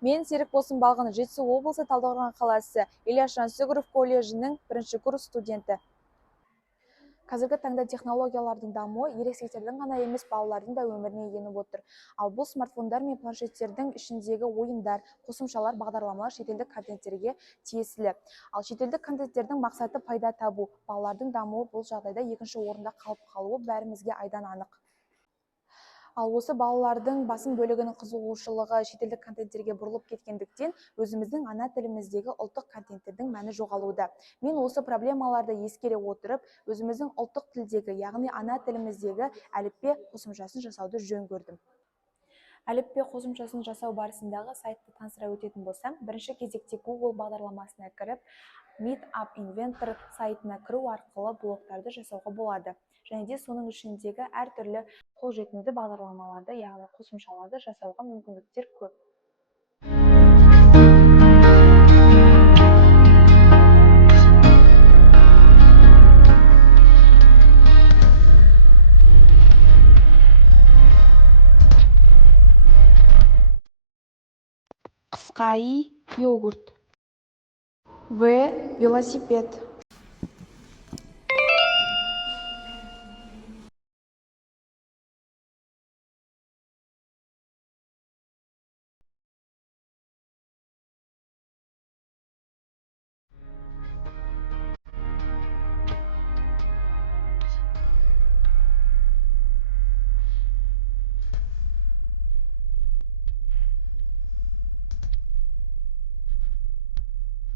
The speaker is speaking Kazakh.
Мен Серік Босымбалғын, Жетісу облысы Талдықорған қаласы Ильяс Жансүгіров колледжінің 1-ші курс студенті. Қазіргі таңда технологиялардың дамуы ересектердің ғана емес, балалардың да өміріне еніп отыр. Ал бұл смартфондар мен планшеттердің ішіндегі ойындар, қосымшалар, бағдарламалар шетелдік контенттерге тиесілі. Ал шетелдік контенттердің мақсаты пайда табу, балалардың дамуы бұл жағдайда екінші орында қалып қалуы бәрімізге айдан анық. Ал осы балалардың басым бөлігінің қызығушылығы шетелдік контенттерге бұрылып кеткендіктен, өзіміздің ана тіліміздегі ұлттық контенттердің мәні жоғалуда. Мен осы проблемаларды ескере отырып, өзіміздің ұлттық тілдегі, яғни ана тіліміздегі әліппе қосымшасын жасауды жөн көрдім. Әліппе қосымшасын жасау барысындағы сайтты таныстыра өтетін болсам, бірінші кезекте Google бағдарламасына кіріп, Meetup Inventor сайтына кіру арқылы блоктарды жасауға болады. Және де соның ішіндегі әртүрлі қолжетімді бағдарламаларды, яғни қосымшаларды жасауға мүмкіндіктер көп. Қысқа и йогурт. В. Велосипед.